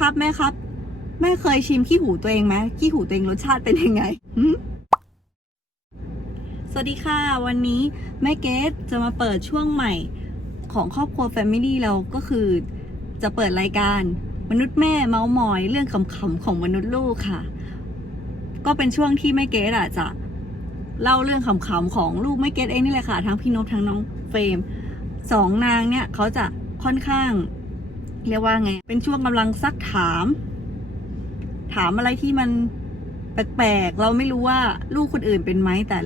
ครับ แม่ครับ แม่เคยชิมขี้หูตัวเองไหมขี้หูตัวเองรสชาติเป็นยังไงสวัสดีค่ะ วันนี้แม่เกดจะมาเปิดช่วงใหม่ของครอบครัวแฟมิลี่เราก็คือจะเปิดรายการมนุษย์แม่เมาส์มอยเรื่องขำๆของมนุษย์ลูกค่ะ ก็เป็นช่วงที่แม่เกดอะจะเล่าเรื่องขำๆของลูกแม่เกดเองนี่แหละค่ะ ทั้งพี่นพทั้งน้องเฟรมสองนางเนี่ยเขาจะค่อนข้าง เรียกว่าไง เป็นช่วงกำลังซักถาม ถามอะไรที่มันแปลกๆ เราไม่รู้ว่าลูกคนอื่นเป็นไหม แต่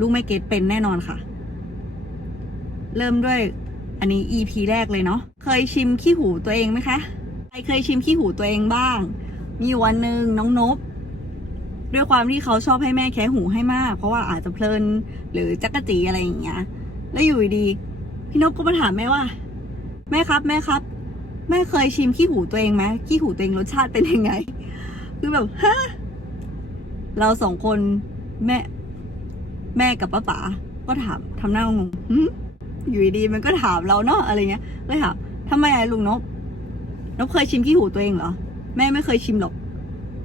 ลูกไม่เก็ตเป็นแน่นอนค่ะ เริ่มด้วยอันนี้ EP แรกเลยเนาะ เคยชิมขี้หูตัวเองไหมคะ ใครเคยชิมขี้หูตัวเองบ้าง มีวันหนึ่งน้องนบ ด้วยความที่เขาชอบให้แม่แคะหูให้มาก เพราะว่าอาจจะเพลินหรือจักรจีอะไรอย่างเงี้ย แล้วอยู่ดี พี่นบก็มาถามแม่ว่า แม่ครับ แม่ครับ แม่เคยชิมขี้หูตัวเองไหมขี้หูตัวเองรสชาติเป็นยังไง คือแบบฮะเราสองคนแม่ แม่กับป้าป๋าก็ถามทำหน้างงอยู่ดีๆมันก็ถามเราเนาะอะไรเงี้ยเลยถามทำไมอะลุงนบนบเคยชิมขี้หูตัวเองเหรอแม่ไม่เคยชิมหรอก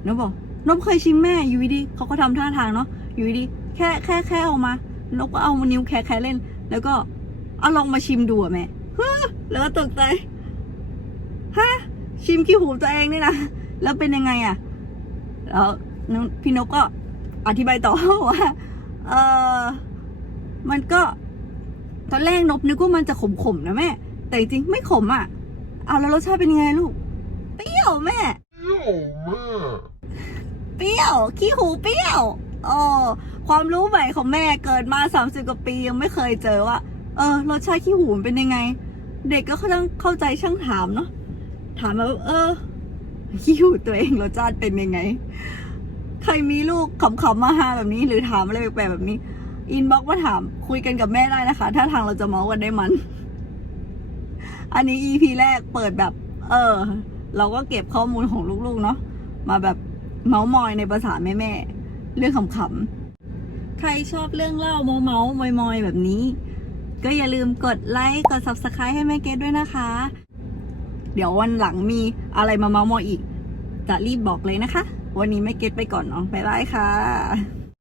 นบบอกนบเคยชิมแม่อยู่ดีๆเขาก็ทำท่าทางเนาะอยู่ดีแค่แค่แค่เอามานบก็เอานิ้วแค่แค่เล่น แล้วก็เอาลองมาชิมดูอะแม่แล้วก็ตกใจ ฮะชิมขี้หูตัวเองนี่นะแล้วเป็นยังไงอะ่ะแล้วน้องพี่นกก็อธิบายต่อว่าเออมันก็ ตอนแรกนบนึกว่ามันจะขมๆนะแม่ แต่จริงๆไม่ขมอะ่ะ เอาแล้วรสชาติเป็นยังไงลูก เปรี้ยวแม่ เปรี้ยวขี้หูเปรี้ยวอ๋อความรู้ใหม่ของแม่เกิดมาสามสิบกว่าปียังไม่เคยเจอว่า เออรสชาติขี้หูมันเป็นยังไง เด็กก็ต้องเข้าใจช่างถามเนาะ ถามมาว่าเออขี้หูตัวเองรสชาติเป็นยังไง ใครมีลูกขำๆมาฮาแบบนี้ หรือถามอะไรแปลกๆแบบนี้ อินบ็อกมาถามคุยกันกับแม่ได้นะคะ ถ้าทางเราจะเมาส์กันได้มัน อันนี้ EP แรกเปิดแบบ เออ เราก็เก็บข้อมูลของลูกๆเนาะมาแบบเมาส์มอยในภาษาแม่ๆเรื่องขำๆใครชอบเรื่องเล่าเมาเมาส์มอยๆแบบนี้ ก็อย่าลืมกดไลค์กด subscribe ให้แม่เกดด้วยนะคะ เดี๋ยววันหลังมีอะไรมาเมาส์มอยอีก จะรีบบอกเลยนะคะ วันนี้ไม่เก็ตไปก่อนเนาะบ๊ายบายค่ะ